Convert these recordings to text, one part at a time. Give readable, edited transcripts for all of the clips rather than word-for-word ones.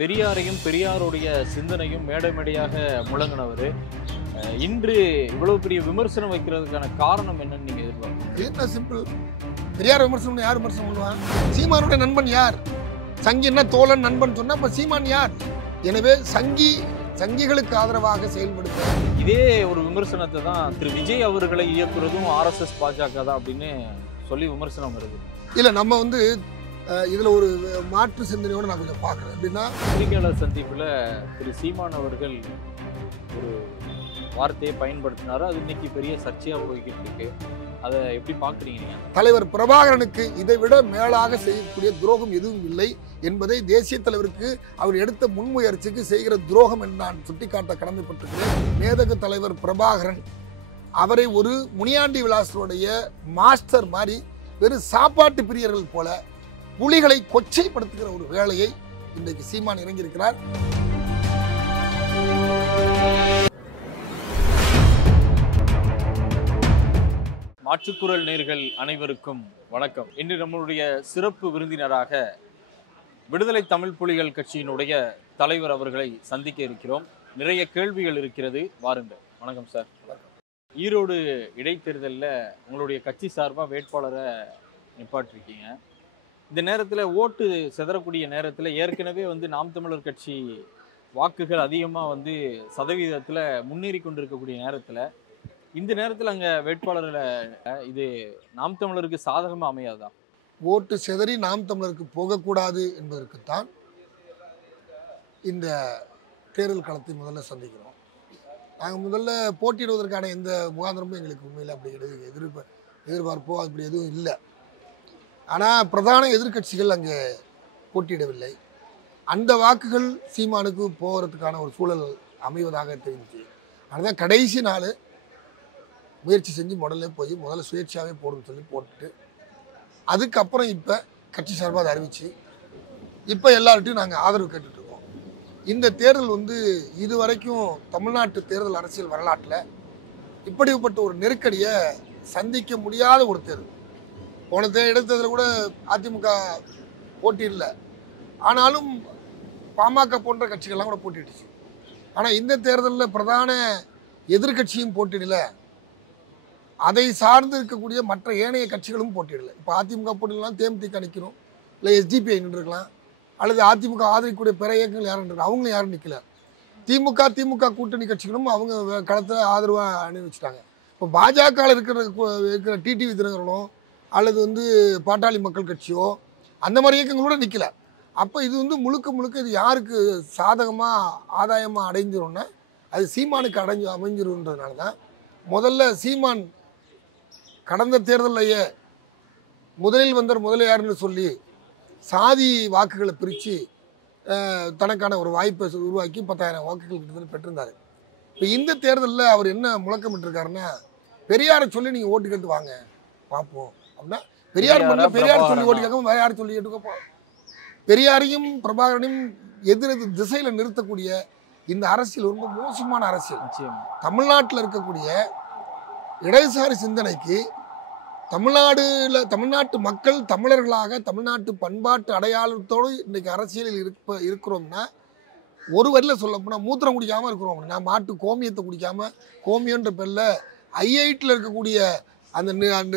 பெரியாரையும் பெரியாருடைய சிந்தனையும் மேடை மேடையாக முழங்கினவர் இன்று இவ்வளவு பெரிய விமர்சனம் வைக்கிறதுக்கான காரணம் என்னன்னு நீங்க எதிர்பார்க்கணும்? என்ன சிம்பிள். பெரியார் விமர்சனம் யார் விமர்சனம் பண்ணுவான்? சீமானுடைய நண்பன் யார்? சங்கி என்ன தோழன் நண்பன் சொன்னா அப்ப சீமான் யார்? எனவே சங்கிகளுக்கு ஆதரவாக செயல்படுத்த இதே ஒரு விமர்சனத்தை தான் திரு விஜய் அவர்களை இயக்குறதும் RSS பாஜக தான் அப்படின்னு சொல்லி விமர்சனம் வருது. இல்ல நம்ம இதுல ஒரு மாற்று சிந்தனையோட நான் கொஞ்சம் பாக்குறேன். எப்படின்னா பத்திரிகையாளர் சந்திப்புல திரு சீமான் அவர்கள் ஒரு வார்த்தையை பயன்படுத்தினாரு. அது இன்னைக்கு பெரிய சர்ச்சையா போய்கிட்டு இருக்கு. அதை எப்படி பாக்குறீங்க நீங்க? தலைவர் பிரபாகரனுக்கு இதை விட மேலாக செய்யக்கூடிய துரோகம் எதுவும் இல்லை என்பதை தேசிய தலைவருக்கு அவர் எடுத்த முன்முயற்சிக்கு செய்கிற துரோகம் என்று நான் சுட்டிக்காட்ட கடமைப்பட்டிருக்கிறேன். மேதகு தலைவர் பிரபாகரன் அவரை ஒரு முனியாண்டி விலாசருடைய மாஸ்டர் மாதிரி வெறும் சாப்பாட்டு பிரியர்கள் போல புலிகளை கொச்சைப்படுத்துகிற ஒரு வேலையை இன்றைக்கு சீமான் இறங்கியிருக்கிறார். மாற்றுக்குரல் நேயர்கள் அனைவருக்கும் வணக்கம். இன்று நம்மளுடைய சிறப்பு விருந்தினராக விடுதலை தமிழ் புலிகள் கட்சியினுடைய தலைவர் அவர்களை சந்திக்க இருக்கிறோம். நிறைய கேள்விகள் இருக்கிறது, வாருங்கள். வணக்கம் சார். ஈரோடு இடைத்தேர்தலில் உங்களுடைய கட்சி சார்பாக வேட்பாளரை நிப்பாட்டிருக்கீங்க. இந்த நேரத்தில் ஓட்டு சிதறக்கூடிய நேரத்தில் ஏற்கனவே நாம் தமிழர் கட்சி வாக்குகள் அதிகமாக சதவீதத்தில் முன்னேறி கொண்டிருக்கக்கூடிய நேரத்தில் இந்த நேரத்தில் அங்கே வேட்பாளர்களை இது நாம் தமிழருக்கு சாதகமாக அமையாதா? ஓட்டு சிதறி நாம் தமிழருக்கு போகக்கூடாது என்பதற்குத்தான் இந்த தேர்தல் களத்தை முதல்ல சந்திக்கிறோம். நாங்கள் முதல்ல போட்டியிடுவதற்கான எந்த முகாந்திரமும் எங்களுக்கு உண்மையில் அப்படி எதிர்பார்ப்போ அப்படி எதுவும் இல்லை. ஆனால் பிரதான எதிர்கட்சிகள் அங்கே போட்டியிடவில்லை. அந்த வாக்குகள் சீமானுக்கு போகிறதுக்கான ஒரு சூழல் அமைவதாக தெரிஞ்சு அதுதான் கடைசி நாள் முயற்சி செஞ்சு முதல்ல சுயேட்சையாகவே போடுன்னு சொல்லி போட்டுட்டு அதுக்கப்புறம் இப்போ கட்சி சார்பாக அதை அறிவிச்சு இப்போ எல்லார்ட்டையும் நாங்கள் ஆதரவு கேட்டுட்ருக்கோம். இந்த தேர்தல் இதுவரைக்கும் தமிழ்நாட்டு தேர்தல் அரசியல் வரலாற்றில் இப்படிப்பட்ட ஒரு நெருக்கடியை சந்திக்க முடியாத ஒரு தேர்தல். போன இடத்ததில் கூட அதிமுக போட்டியிடல, ஆனாலும் பாமக போன்ற கட்சிகள்லாம் கூட போட்டிடுச்சு. ஆனால் இந்த தேர்தலில் பிரதான எதிர்கட்சியும் போட்டியிடல, அதை சார்ந்து இருக்கக்கூடிய மற்ற ஏனைய கட்சிகளும் போட்டியிடலை. இப்போ அதிமுக போட்டிடலாம், தேமுதிக நிற்கணும், இல்லை SDPI நின்றுருக்கலாம், அல்லது அதிமுக ஆதரிக்கக்கூடிய பிற இயக்கங்கள் யாரும் நிற்கலாம், அவங்களும் யாரும் நிற்கல. திமுக கூட்டணி கட்சிகளும் அவங்க களத்தில் ஆதரவாக அணிவிச்சிட்டாங்க. இப்போ பாஜகவில் இருக்கிற டிடிவி தினகரனோ அல்லது பாட்டாளி மக்கள் கட்சியோ அந்த மாதிரி இயக்கங்களோட நிற்கல. அப்போ இது முழுக்க இது யாருக்கு சாதகமாக ஆதாயமாக அடைஞ்சிரும்னா அது சீமானுக்கு அமைஞ்சிருன்றதுனால தான் முதல்ல சீமான் கடந்த தேர்தலையே முதலில் வந்தார் முதலியார்னு சொல்லி சாதி வாக்குகளை பிரித்து தனக்கான ஒரு வாய்ப்பை உருவாக்கி 10,000 வாக்குகள் கிட்டத்தட்ட பெற்றிருந்தார். இப்போ இந்த தேர்தலில் அவர் என்ன முழக்கமிட்டிருக்காருன்னா, பெரியாரை சொல்லி நீங்கள் ஓட்டு கேட்டு வாங்க பார்ப்போம் அப்படின்னா, பெரியார் சொல்லி ஓட்டு கேட்க வேற யாரும் சொல்லி கேட்டுக்கப்போ பெரியாரையும் பிரபாகரனையும் எதிரெதிர் திசையில் நிறுத்தக்கூடிய இந்த அரசியல் ரொம்ப மோசமான அரசியல். தமிழ்நாட்டில் இருக்கக்கூடிய இடதுசாரி சிந்தனைக்கு தமிழ்நாட்டு மக்கள் தமிழர்களாக தமிழ்நாட்டு பண்பாட்டு அடையாளத்தோடு இன்றைக்கு அரசியலில் இருக்கிறோம்னா ஒரு வரியில் சொல்ல போனால் மூத்திரம் குடிக்காமல் இருக்கிறோம். நான் மாட்டு கோமியத்தை குடிக்காமல் கோமியன்ற பேரில் IITயில் இருக்கக்கூடிய அந்த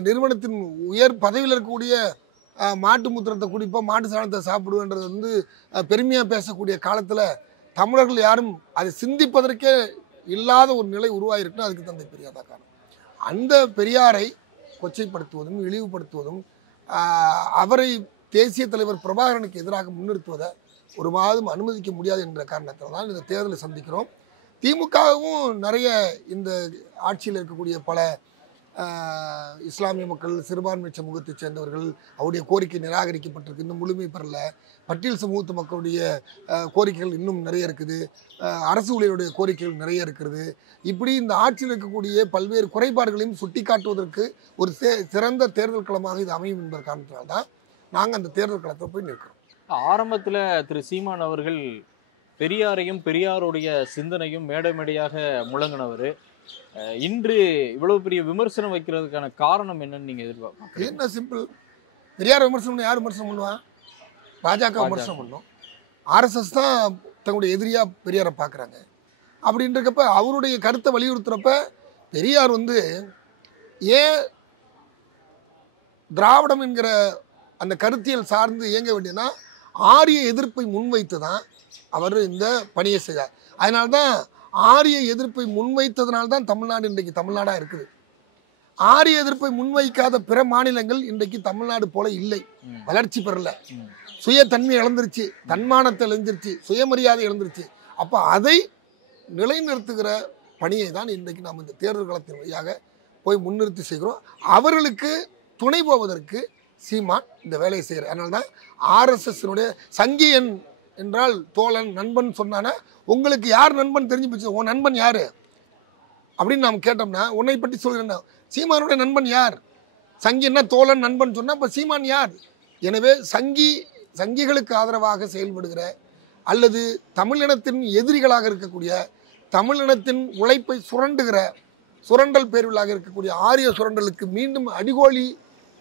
நிறுவனத்தின் உயர் பதவியில் இருக்கக்கூடிய மாட்டு மூத்திரத்தை குடிப்போம், மாட்டு சாணத்தை சாப்பிடுவேன்றது பெருமையாக பேசக்கூடிய காலத்தில் தமிழர்கள் யாரும் அதை சிந்திப்பதற்கே இல்லாத ஒரு நிலை உருவாயிருக்குன்னா அதுக்கு தந்தை பெரியார் தான் காரணம். அந்த பெரியாரை கொச்சைப்படுத்துவதும் இழிவுபடுத்துவதும் அவரை தேசிய தலைவர் பிரபாகரனுக்கு எதிராக முன்னிறுத்துவதை ஒரு மாதம் அனுமதிக்க முடியாது என்ற காரணத்தால் தான் இந்த தேர்தலை சந்திக்கிறோம். திமுகவும் நிறைய இந்த ஆட்சியில் இருக்கக்கூடிய பல இஸ்லாமிய மக்கள், சிறுபான்மை சமூகத்தைச் சேர்ந்தவர்கள் அவருடைய கோரிக்கை நிராகரிக்கப்பட்டிருக்கு, இன்னும் முழுமை பெறல. பட்டியல் சமூகத்து மக்களுடைய கோரிக்கைகள் இன்னும் நிறைய இருக்குது, அரசு ஊழியருடைய கோரிக்கைகள் நிறைய இருக்கிறது. இப்படி இந்த ஆட்சியில் இருக்கக்கூடிய பல்வேறு குறைபாடுகளையும் சுட்டி காட்டுவதற்கு ஒரு சிறந்த தேர்தல் களமாக இது அமையும் என்பது காரணத்தினால்தான் நாங்கள் அந்த தேர்தல் களத்தை போய் நிற்கிறோம். ஆரம்பத்தில் திரு சீமான் அவர்கள் பெரியாரையும் பெரியாருடைய சிந்தனையும் மேடை மேடையாக முழங்கினவர் இன்று இவ்வளவு பெரிய விமர்சனம் வைக்கிறதுக்கான காரணம் என்னன்னு நீங்க எதிர்பார்க்க? என்ன சிம்பிள். பெரியார் விமர்சனம் யார் விமர்சனம் பண்ணுவா? பாஜக விமர்சனம் பண்ணும். ஆர்எஸ்எஸ் தான் தங்களுடைய எதிரியாக பெரியாரை பார்க்குறாங்க. அப்படின்றப்ப அவருடைய கருத்தை வலியுறுத்துறப்ப பெரியார் வந்து ஏன் திராவிடம் என்கிற அந்த கருத்தியல் சார்ந்து இயங்க வேண்டியதுன்னா ஆரிய எதிர்ப்பை முன்வைத்து தான் அவர் இந்த பணியை செய்தார். அதனால தான் ஆரிய எதிர்ப்பை முன்வைத்ததுனால தான் தமிழ்நாடு இன்றைக்கு தமிழ்நாடாக இருக்குது. ஆரிய எதிர்ப்பை முன்வைக்காத பிற மாநிலங்கள் இன்றைக்கு தமிழ்நாடு போல இல்லை, வளர்ச்சி பெறல, சுய தன்மை இழந்துருச்சு, தன்மானத்தை இழந்துருச்சு, சுயமரியாதை இழந்துருச்சு. அப்போ அதை நிலைநிறுத்துகிற பணியை தான் இன்றைக்கு நாம் இந்த தேர்தல் களத்தின் வழியாக போய் முன்னிறுத்தி செய்கிறோம். அவர்களுக்கு துணை போவதற்கு சீமான் இந்த வேலையை செய்கிறார். அதனால தான் ஆர்எஸ்எஸ்னுடைய சங்கியன் என்றால் தோழன் நண்பன் சொன்னானா உங்களுக்கு யார் நண்பன் தெரிஞ்சு போச்சு, உன் நண்பன் யார் அப்படின்னு நாம் கேட்டோம்னா உன்னை பற்றி சொல்கிறேன், சீமானுடைய நண்பன் யார், சங்கின்னா தோழன் நண்பன் சொன்னால் இப்போ சீமான் யார்? எனவே சங்கிகளுக்கு ஆதரவாக செயல்படுகிற அல்லது தமிழினத்தின் எதிரிகளாக இருக்கக்கூடிய தமிழினத்தின் உழைப்பை சுரண்டல் பேர்வலாக இருக்கக்கூடிய ஆரிய சுரண்டலுக்கு மீண்டும் அடிகோலி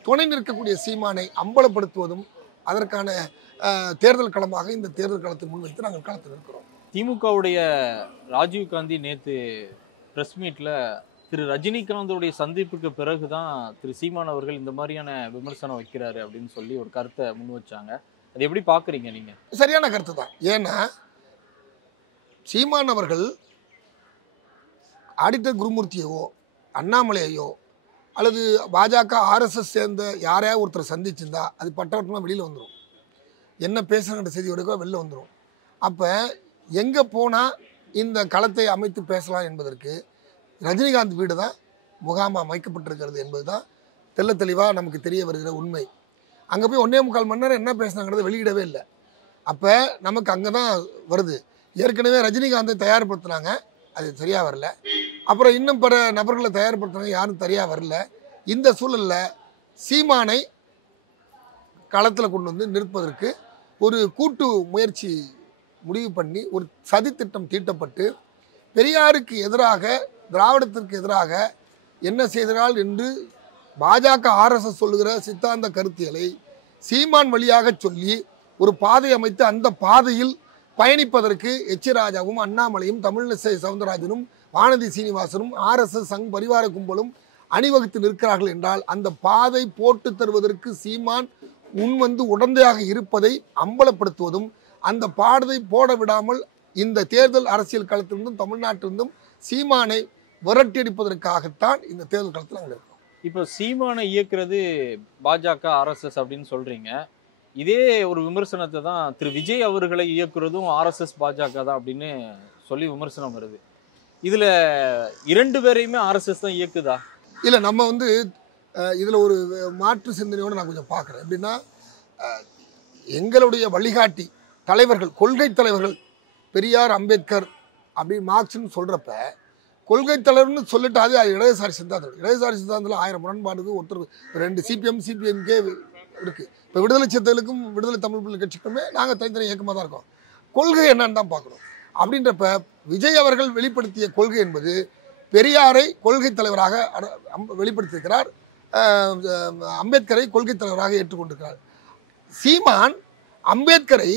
துணை நிற்கக்கூடிய சீமானை அம்பலப்படுத்துவதும் அதற்கான தேர்தல் களமாக இந்த தேர்தல் களத்தை முன்வைத்து நாங்கள் களத்தில் இருக்கிறோம். திமுகவுடைய ராஜீவ்காந்தி நேற்று பிரஸ் மீட்ல திரு ரஜினிகாந்தோடைய சந்திப்புக்கு பிறகுதான் திரு சீமான் அவர்கள் இந்த மாதிரியான விமர்சனம் வைக்கிறாரு அப்படின்னு சொல்லி ஒரு கருத்தை முன் வச்சாங்க. அது எப்படி பாக்குறீங்க நீங்க? சரியான கருத்து தான். ஏன்னா சீமான் அவர்கள் ஆடிட்டர் குருமூர்த்தியோ அண்ணாமலையோ அல்லது பாஜக ஆர்எஸ்எஸ் சேர்ந்த யாரையா ஒருத்தர் சந்திச்சிருந்தா அது பட்டவட்டமாக வெளியில் வந்துடும், என்ன பேசுகிற செய்தி வரைக்கும் வெளில வந்துடும். அப்போ எங்கே போனால் இந்த களத்தை அமைத்து பேசலாம் என்பதற்கு ரஜினிகாந்த் வீடு தான் முகாமாக அமைக்கப்பட்டிருக்கிறது என்பது தான் தெள்ள தெளிவாக நமக்கு தெரிய வருகிற உண்மை. அங்கே போய் 1.25 மணி நேரம் என்ன பேசுனாங்கிறத வெளியிடவே இல்லை. அப்போ நமக்கு அங்கே தான் வருது. ஏற்கனவே ரஜினிகாந்தை தயார்படுத்தினாங்க, அது சரியாக வரல. அப்புறம் இன்னும் பிற நபர்களை தயார்படுத்தினாங்க, யாரும் சரியாக வரல. இந்த சூழலில் சீமானை களத்தில் கொண்டு வந்து நிற்பதற்கு ஒரு கூட்டு முயற்சி முடிவு பண்ணி ஒரு சதித்திட்டம் தீட்டப்பட்டு பெரியாருக்கு எதிராக திராவிடத்திற்கு எதிராக என்ன செய்தால் என்று பாஜக ஆர்எஸ்எஸ் சொல்லுகிற சித்தாந்த கருத்தியலை சீமான் வழியாக சொல்லி ஒரு பாதை அமைத்து அந்த பாதையில் பயணிப்பதற்கு எச் ராஜாவும் அண்ணாமலையும் தமிழிசை சவுந்தரராஜனும் வானதி சீனிவாசனும் ஆர்எஸ்எஸ் சங் பரிவார கும்பலும் அணிவகுத்து நிற்கிறார்கள் என்றால் அந்த பாதை போட்டு தருவதற்கு சீமான் முன்வந்து உடந்தையாக இருப்பதை அம்பலப்படுத்துவதும் அந்த பாதை போட விடாமல் இந்த தேர்தல் அரசியல் களத்திலிருந்தும் தமிழ்நாட்டிலிருந்தும் சீமானை விரட்டியடிப்பதற்காகத்தான் இந்த தேர்தல் களத்தில் நாங்கள் இருக்கோம். இப்போ சீமானை இயக்குறது பாஜக ஆர்எஸ்எஸ் அப்படின்னு சொல்றீங்க. இதே ஒரு விமர்சனத்தை தான் திரு விஜய் அவர்களை இயக்குறதும் ஆர்எஸ்எஸ் பாஜக தான் அப்படின்னு சொல்லி விமர்சனம் வருது. இதுல 2 பேரையுமே ஆர்எஸ்எஸ் தான் இயக்குதா? இல்லை, நம்ம வந்து இதில் ஒரு மாற்று சிந்தனையோடு நான் கொஞ்சம் பார்க்குறேன். எப்படின்னா எங்களுடைய வழிகாட்டி தலைவர்கள், கொள்கை தலைவர்கள் பெரியார், அம்பேத்கர் அப்படி மார்க்ஸ்ன்னு சொல்கிறப்ப கொள்கை தலைவர்னு சொல்லிட்டு அது இடதுசாரி சித்தாந்தம். இடதுசாரி சித்தாந்தத்தில் 1000 முரண்பாடுக்கு ஒருத்தர் 2 சிபிஎம்கே இருக்குது. இப்போ விடுதலை சிறுத்தைகளுக்கும் விடுதலை தமிழ் புலி கட்சிக்குமே நாங்கள் தனித்தனி இயக்கமாக தான் இருக்கோம். கொள்கை என்னன்னு தான் பார்க்குறோம். அப்படின்றப்ப விஜய் அவர்கள் வெளிப்படுத்திய கொள்கை என்பது பெரியாரை கொள்கை தலைவராக வெளிப்படுத்தியிருக்கிறார், அம்பேத்கரை கொள்கை தலைவராக ஏற்றுக்கொண்டிருக்கிறார். சீமான் அம்பேத்கரை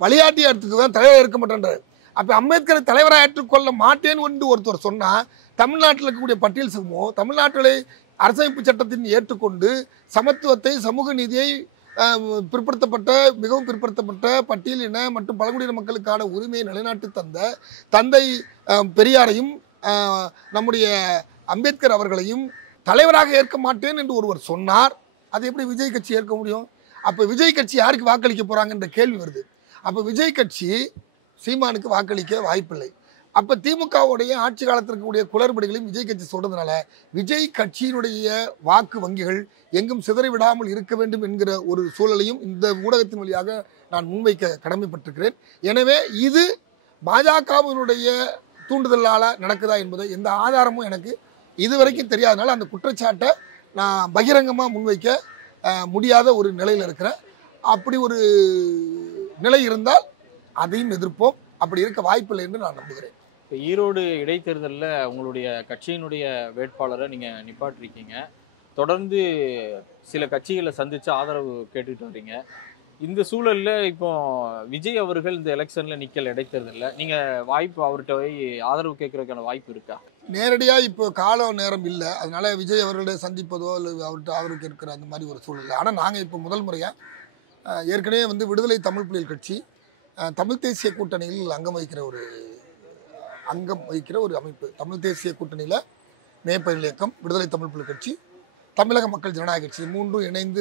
வழிகாட்டியாக எடுத்துக்குவேன், தலைவராக இருக்க மாட்டேன்றார். அப்போ அம்பேத்கரை தலைவராக ஏற்றுக்கொள்ள மாட்டேன்னு என்று ஒருத்தர் சொன்னால் தமிழ்நாட்டில் இருக்கக்கூடிய பட்டியல் சமூகம் தமிழ்நாட்டிலே அரசமைப்பு சட்டத்தின் ஏற்றுக்கொண்டு சமத்துவத்தை, சமூக நீதியை, மிகவும் பிற்படுத்தப்பட்ட பட்டியலின மற்றும் பழங்குடியின மக்களுக்கான உரிமையை நிலைநாட்டி தந்த தந்தை பெரியாரையும் நம்முடைய அம்பேத்கர் அவர்களையும் தலைவராக ஏற்க மாட்டேன் என்று ஒருவர் சொன்னார். அது எப்படி விஜய் கட்சி ஏற்க முடியும்? அப்போ விஜய் கட்சி யாருக்கு வாக்களிக்க போகிறாங்கன்ற கேள்வி வருது. அப்போ விஜய் கட்சி சீமானுக்கு வாக்களிக்க வாய்ப்பில்லை. அப்போ திமுகவுடைய ஆட்சி காலத்தில் இருக்கக்கூடிய குளறுபடிகளையும் விஜய் கட்சி சொல்றதுனால விஜய் கட்சியினுடைய வாக்கு வங்கிகள் எங்கும் சிதறிவிடாமல் இருக்க வேண்டும் என்கிற ஒரு சூழலையும் இந்த ஊடகத்தின் வழியாக நான் முன்வைக்க கடமைப்பட்டிருக்கிறேன். எனவே இது பாஜகவினுடைய தூண்டுதலால் நடக்குதா என்பதை எந்த ஆதாரமும் எனக்கு இதுவரைக்கும் தெரியாதனால அந்த குற்றச்சாட்டை நான் பகிரங்கமாக முன்வைக்க முடியாத ஒரு நிலையில் இருக்கிறேன். அப்படி ஒரு நிலை இருந்தால் அதையும் எதிர்ப்போம். அப்படி இருக்க வாய்ப்பில்லை என்று நான் நம்புகிறேன். இப்போ ஈரோடு இடைத்தேர்தலில் உங்களுடைய கட்சியினுடைய வேட்பாளரை நீங்கள் நிப்பாட்டிருக்கீங்க. தொடர்ந்து சில கட்சிகளை சந்தித்து ஆதரவு கேட்டுட்டு வரீங்க. இந்த சூழல்ல இப்போ விஜய் அவர்கள் இந்த எலெக்ஷன்ல நிக்கல இடைத்தேர்தல்ல, நீங்க வாய்ப்பு அவர்கிட்ட போய் ஆதரவு கேட்கறதுக்கான வாய்ப்பு இருக்கா? நேரடியா இப்போ கால நேரம் இல்லை, அதனால விஜய் அவர்களை சந்திப்பதோ இல்லை அவர்கிட்ட ஆதரவு கேட்கிற அந்த மாதிரி ஒரு சூழல். ஆனால் நாங்கள் இப்போ முதல் முறையா ஏற்கனவே வந்து விடுதலை தமிழ் புலிகள் கட்சி தமிழ் தேசிய கூட்டணியில் அங்கம் வகிக்கிற ஒரு அமைப்பு. தமிழ் தேசிய கூட்டணியில் மேற்பயன் இயக்கம், விடுதலை தமிழ் புலிகள் கட்சி, தமிழக மக்கள் ஜனநாயக கட்சி மூன்றும் இணைந்து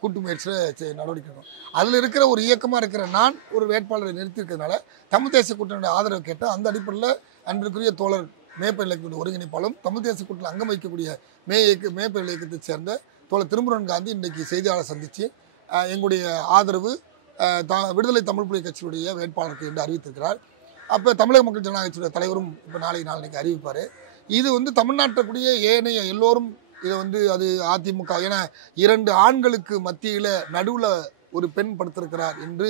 கூட்டு முயற்சியில் நடவடிக்கை எடுக்கணும். அதில் இருக்கிற ஒரு இயக்கமாக இருக்கிற நான் ஒரு வேட்பாளரை நிறுத்தியிருக்கிறதுனால தமிழ் தேசிய கூட்டணியோட ஆதரவு கேட்டால் அந்த அடிப்படையில் அன்பிற்குரிய தோழர் மேற்பயன் இயக்கத்துடைய ஒருங்கிணைப்பாளரும் தமிழ் தேசிய கூட்டணியில் அங்கம் வைக்கக்கூடிய மேற்பயன் இயக்கத்தை சேர்ந்த தோழர் திருமுருகன் காந்தி இன்றைக்கு செய்தியாளர் சந்தித்து எங்களுடைய ஆதரவு விடுதலை தமிழ் புலிகள் கட்சியுடைய வேட்பாளருக்கு என்று அறிவித்திருக்கிறார். அப்போ தமிழக மக்கள் ஜனநாயக கட்சியுடைய தலைவரும் இப்போ நாளைக்கு அறிவிப்பார். இது வந்து தமிழ்நாட்டுக்குரிய ஏனைய எல்லோரும் இதை வந்து அது அதிமுக, ஏன்னா 2 ஆண்களுக்கு மத்தியில் நடுவில் ஒரு பெண் படுத்திருக்கிறார் என்று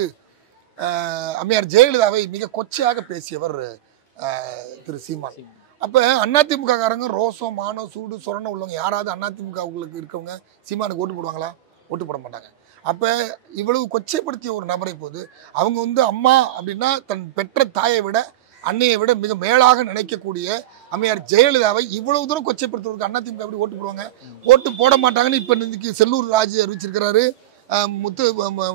அம்மையார் ஜெயலலிதாவை மிக கொச்சையாக பேசியவர் திரு சீமான். அப்போ அதிமுக காரங்க ரோசம் மானம் சூடு சொரணம் உள்ளவங்க யாராவது அதிமுகவுக்கு இருக்கவங்க சீமானுக்கு ஓட்டு போடுவாங்களா? ஓட்டு போட மாட்டாங்க. அப்போ இவ்வளவு கொச்சைப்படுத்திய ஒரு நபரை போது அவங்க வந்து அம்மா அப்படின்னா தன் பெற்ற தாயை விட அன்னையை விட மிக மேலாக நினைக்கக்கூடிய அம்மையார் ஜெயலலிதாவை இவ்வளவு தூரம் கொச்சைப்படுத்துவதற்கு அதிமுக எப்படி ஓட்டு போடுவாங்க? ஓட்டு போட மாட்டாங்கன்னு இப்போ இன்னைக்கு செல்லூர் ராஜு அறிவிச்சிருக்கிறாரு,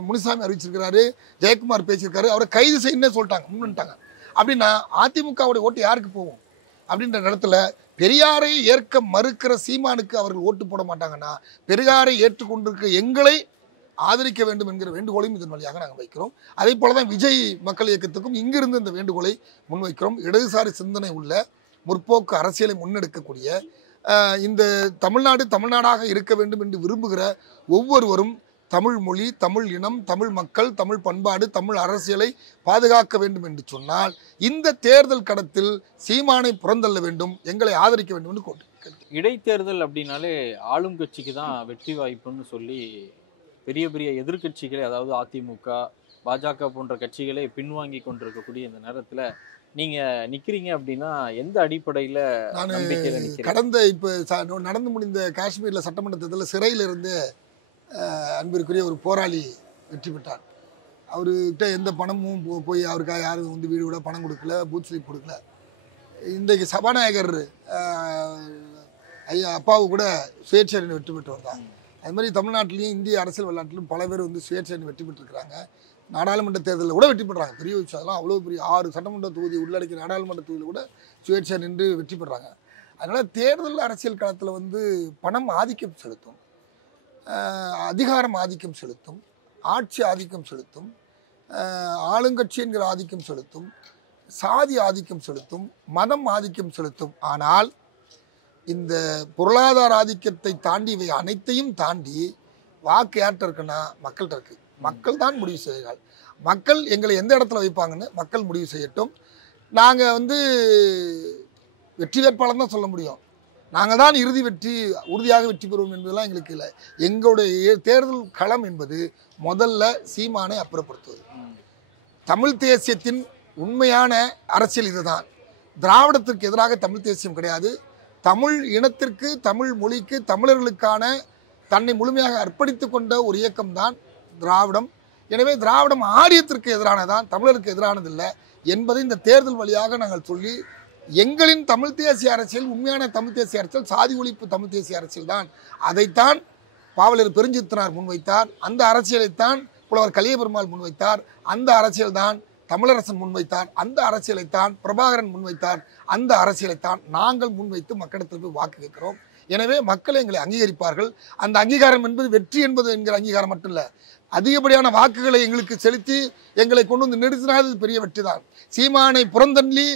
முனுசாமி அறிவிச்சிருக்கிறாரு, ஜெயக்குமார் பேசியிருக்காரு. அவரை கைது செய்யணும்னே சொல்லிட்டாங்க, முன்னிட்டாங்க. அப்படின்னா அதிமுகவுடைய ஓட்டு யாருக்கு போகும் அப்படின்ற இடத்துல பெரியாரை ஏற்க மறுக்கிற சீமானுக்கு அவர்கள் ஓட்டு போட மாட்டாங்கன்னா பெரியாரை ஏற்றுக்கொண்டிருக்க எங்களை ஆதரிக்க வேண்டும் என்கிற வேண்டுகோளையும் இதன் வழியாக நாங்கள் வைக்கிறோம். அதே போல தான் விஜய் மக்கள் இயக்கத்துக்கும் இங்கிருந்து இந்த வேண்டுகோளை முன்வைக்கிறோம். இடதுசாரி சிந்தனை உள்ள முற்போக்கு அரசியலை முன்னெடுக்கக்கூடிய இந்த தமிழ்நாடாக இருக்க வேண்டும் என்று விரும்புகிற ஒவ்வொருவரும் தமிழ் மொழி, தமிழ் இனம், தமிழ் மக்கள், தமிழ் பண்பாடு, தமிழ் அரசியலை பாதுகாக்க வேண்டும் என்று சொன்னால் இந்த தேர்தல் களத்தில் சீமானை புறந்தள்ள வேண்டும், எங்களை ஆதரிக்க வேண்டும் என்று கோட்டு. இடைத்தேர்தல் அப்படின்னாலே ஆளும் கட்சிக்கு தான் வெற்றி வாய்ப்புன்னு சொல்லி பெரிய பெரிய எதிர்கட்சிகளே, அதாவது அதிமுக, பாஜக போன்ற கட்சிகளே பின்வாங்கி கொண்டிருக்கக்கூடிய இந்த நேரத்தில் நீங்க நிக்கிறீங்க அப்படின்னா எந்த அடிப்படையில் நம்பிக்கையில நிக்கிறீங்க? கடந்த இப்போ நடந்து முடிந்த காஷ்மீரில் சட்டமன்ற தேர்தலில் சிறையில் இருந்து அன்பிற்குரிய ஒரு போராளி வெற்றி பெற்றார். அவர்கிட்ட எந்த பணமும் போய் அவருக்காக யாரும் வந்து வீடு விட பணம் கொடுக்கல, பூத் ஸ்லிப் கொடுக்கல. இன்றைக்கு சபாநாயகர் ஐயா அப்பாவு கூட சுயேட்சையில் வெற்றி பெற்றவர் தான். அது மாதிரி தமிழ்நாட்டிலையும் இந்திய அரசியல் விளையாட்டிலும் பல பேர் வந்து சுயேட்சையில் வெற்றி பெற்றிருக்கிறாங்க. நாடாளுமன்ற தேர்தலில் கூட வெற்றி பெறாங்க. பெரிய விஷயம் அதெல்லாம். அவ்வளோ பெரிய 6 சட்டமன்ற தொகுதி உள்ளடக்கிய நாடாளுமன்ற தொகுதியில் கூட சுயேட்சை நின்று வெற்றி பெறாங்க. அதனால் தேர்தல் அரசியல் களத்தில் வந்து பணம் ஆதிக்கம் செலுத்தும், அதிகாரம் ஆதிக்கம் செலுத்தும், ஆட்சி ஆதிக்கம் செலுத்தும், ஆளுங்கட்சி என்கிற ஆதிக்கம் செலுத்தும், சாதி ஆதிக்கம் செலுத்தும், மதம் ஆதிக்கம் செலுத்தும். ஆனால் இந்த பொருளாதார ஆதிக்கத்தை தாண்டி இவை அனைத்தையும் தாண்டி வாக்கு யார்கிட்ட இருக்குன்னா மக்கள்கிட்ட இருக்கு. மக்கள் தான் முடிவு செய்கிறார்கள். மக்கள் எங்களை எந்த இடத்துல வைப்பாங்கன்னு மக்கள் முடிவு செய்யட்டும். நாங்கள் வந்து வெற்றி வேட்பாளர் தான் சொல்ல முடியும். நாங்கள் தான் உறுதியாக வெற்றி பெறுவோம் என்பதெல்லாம் எங்களுக்கு இல்லை. எங்களுடைய தேர்தல் களம் என்பது முதல்ல சீமானை அப்புறப்படுத்துவது. தமிழ் தேசியத்தின் உண்மையான அரசியல் இதுதான். திராவிடத்திற்கு எதிராக தமிழ் தேசியம் கிடையாது. தமிழ் இனத்திற்கு, தமிழ் மொழிக்கு, தமிழர்களுக்கான தன்னை முழுமையாக அர்ப்பணித்து கொண்ட ஒரு இயக்கம்தான் திராவிடம். எனவே திராவிடம் ஆரியத்திற்கு எதிரானதான், தமிழருக்கு எதிரானதில்லை என்பதை இந்த தேர்தல் வழியாக நாங்கள் சொல்லி எங்களின் தமிழ் தேசிய அரசியல் உண்மையான தமிழ் தேசிய அரசியல் சாதி ஒழிப்பு தமிழ் தேசிய அரசியல் தான். அதைத்தான் பாவலர் பெருஞ்சித்திரனார் முன்வைத்தார். அந்த அரசியலைத்தான் புலவர் கலியபெருமாள் முன்வைத்தார். அந்த அரசியல் தான் தமிழரசன் முன்வைத்தார். அந்த அரசியலைத்தான் பிரபாகரன் முன்வைத்தார். அந்த அரசியலைத்தான் நாங்கள் முன்வைத்து மக்களிடத்தில் போய் வாக்கு கேட்கிறோம். எனவே மக்கள் எங்களை அங்கீகரிப்பார்கள். அந்த அங்கீகாரம் என்பது வெற்றி என்பது என்கிற அங்கீகாரம் மட்டும் இல்லை, அதிகப்படியான வாக்குகளை எங்களுக்கு செலுத்தி எங்களை கொண்டு வந்து நிறுத்தினால் பெரிய வெற்றி தான். சீமானை புறந்தள்ளி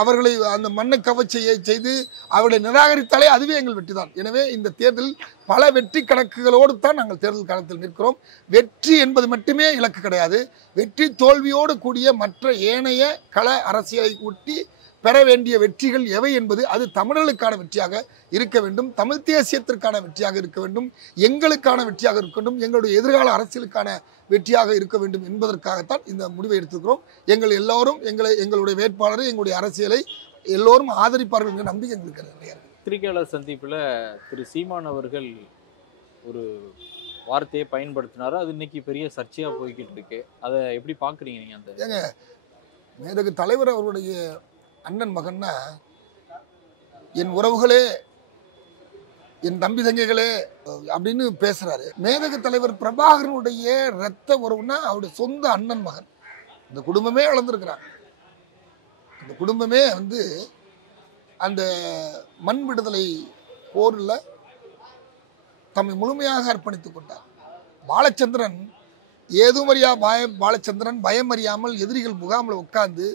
அவர்களை அந்த மண்ணை கவர்ச்சியை செய்து அவர்களை நிராகரித்தாலே அதுவே எங்கள் வெற்றி தான். எனவே இந்த தேர்தலில் பல வெற்றி கணக்குகளோடு தான் நாங்கள் தேர்தல் காலத்தில் நிற்கிறோம். வெற்றி என்பது மட்டுமே இலக்கு கிடையாது. வெற்றி தோல்வியோடு கூடிய மற்ற ஏனைய கள அரசியலை ஒட்டி பெற வேண்டிய வெற்றிகள் எவை என்பது அது தமிழர்களுக்கான வெற்றியாக இருக்க வேண்டும், தமிழ் தேசியத்திற்கான வெற்றியாக இருக்க வேண்டும், எங்களுக்கான வெற்றியாக இருக்க வேண்டும், எங்களுடைய எதிர்கால அரசியலுக்கான வெற்றியாக இருக்க வேண்டும் என்பதற்காகத்தான் இந்த முடிவை எடுத்துக்கிறோம். எல்லோரும் எங்களுடைய வேட்பாளரை, எங்களுடைய அரசியலை எல்லோரும் ஆதரிப்பார்கள் என்ற நம்பிக்கை எங்களுக்கு நிறைய இருக்கு. பத்திரிகையாளர் சந்திப்பில் திரு சீமான் அவர்கள் ஒரு வார்த்தையை பயன்படுத்தினாரு. அது இன்னைக்கு பெரிய சர்ச்சையா போய்கிட்டு இருக்கு. அதை எப்படி பாக்குறீங்க நீங்க? அந்த ஏங்க மேதகு தலைவர் அவருடைய அண்ணன் மகன்னா என் உறவுகளே, என் தம்பி தங்கைகளே அப்படின்னு பேசுறாரு. மேதகு தலைவர் பிரபாகரனுடைய இரத்த உறவுன்னா அவருடைய சொந்த அண்ணன் மகன். இந்த குடும்பமே வளர்ந்துருக்கிறாங்க. இந்த குடும்பமே வந்து அந்த மண் விடுதலை போரில் தம்மை முழுமையாக அர்ப்பணித்துக் கொண்டார். பாலச்சந்திரன் ஏதுமறியா பாலச்சந்திரன் பயம் அறியாமல் எதிரிகள் முகாமில் உட்கார்ந்து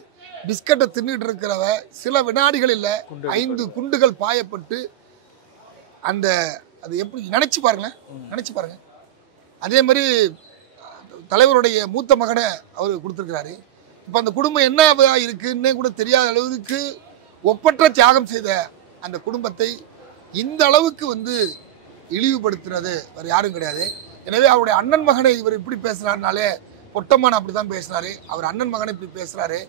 பிஸ்கட்டை தின்னுட்டு இருக்கிறவ சில வினாடிகளில் 5 குண்டுகள் பாயப்பட்டு அந்த அது எப்படி நினைச்சு பாருங்களேன், நினைச்சு பாருங்க. அதே மாதிரி தலைவருடைய மூத்த மகனை அவர் கொடுத்துருக்கிறாரு. இப்போ அந்த குடும்பம் என்ன இருக்குன்னே கூட தெரியாத அளவுக்கு ஒப்பற்ற தியாகம் செய்த அந்த குடும்பத்தை இந்த அளவுக்கு வந்து இழிவுபடுத்துறது வேறு யாரும் கிடையாது. எனவே அவருடைய அண்ணன் மகனை இவர் இப்படி பேசுறாருனாலே, பொட்டமான அப்படி தான் பேசினாரு. அவர் அண்ணன் மகனை இப்படி பேசுறாரு.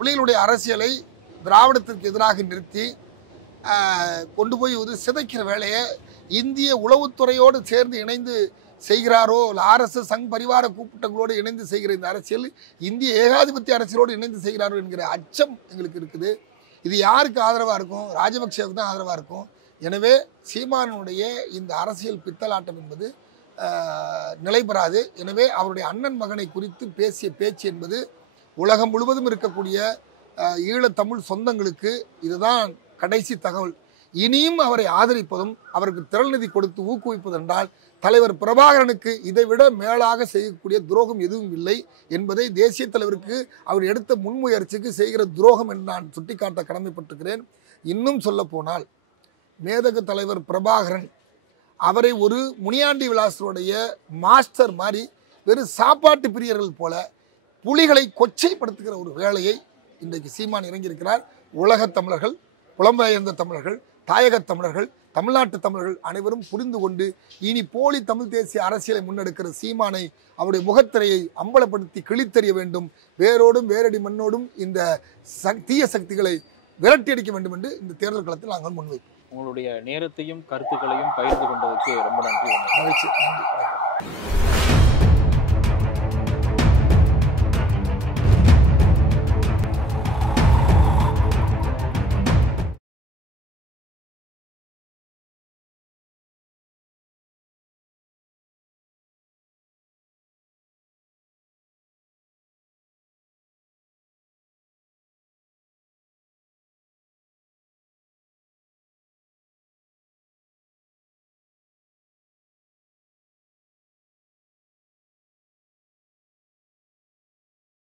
புலிகளுடைய அரசியலை திராவிடத்திற்கு எதிராக நிறுத்தி கொண்டு போய் ஒரு சிதைக்கிற வேலையை இந்திய உளவுத்துறையோடு சேர்ந்து இணைந்து செய்கிறாரோ, இல்லை RSS சங் பரிவார கூப்பிட்டங்களோடு இணைந்து செய்கிற இந்த அரசியல் இந்திய ஏகாதிபத்திய அரசியலோடு இணைந்து செய்கிறாரோ என்கிற அச்சம் எங்களுக்கு இருக்குது. இது யாருக்கு ஆதரவாக இருக்கும்? ராஜபக்சேவுக்கு தான் ஆதரவாக இருக்கும். எனவே சீமானுடைய இந்த அரசியல் பித்தலாட்டம் என்பது நிலை பெறாது. எனவே அவருடைய அண்ணன் மகனை குறித்து பேசிய பேச்சு என்பது உலகம் முழுவதும் இருக்கக்கூடிய ஈழத்தமிழ் சொந்தங்களுக்கு இதுதான் கடைசி தகவல். இனியும் அவரை ஆதரிப்பதும் அவருக்கு திரள் நிதி கொடுத்து ஊக்குவிப்பதென்றால் தலைவர் பிரபாகரனுக்கு இதைவிட மேலாக செய்யக்கூடிய துரோகம் எதுவும் இல்லை என்பதை தேசிய தலைவருக்கு அவர் எடுத்த முன்முயற்சிக்கு செய்கிற துரோகம் என்று நான் சுட்டிக்காட்ட கடமைப்பட்டிருக்கிறேன். இன்னும் சொல்ல போனால் மேதகு தலைவர் பிரபாகரன் அவரை ஒரு முனியாண்டி விலாசருடைய மாஸ்டர் மாதிரி வெறும் சாப்பாட்டு பிரியர்கள் போல புலிகளை கொச்சைப்படுத்துகிற ஒரு வேலையை இன்றைக்கு சீமான் இறங்கியிருக்கிறார். உலகத் தமிழர்கள், புலம்பெயர்ந்த தமிழர்கள், தாயகத் தமிழர்கள், தமிழ்நாட்டு தமிழர்கள் அனைவரும் புரிந்து கொண்டு இனி போலி தமிழ் தேசிய அரசியலை முன்னெடுக்கிற சீமானை அவருடைய முகத்திரையை அம்பலப்படுத்தி கிழித்தெறிய வேண்டும். வேரோடும் வேரடி மண்ணோடும் இந்த தீய சக்திகளை விரட்டி அடிக்க வேண்டும் என்று இந்த தேர்தல் களத்தில் நாங்கள் முன்வைப்போம். உங்களுடைய நேரத்தையும் கருத்துக்களையும் பகிர்ந்து கொண்டதற்கு ரொம்ப நன்றி. மகிழ்ச்சி. நன்றி.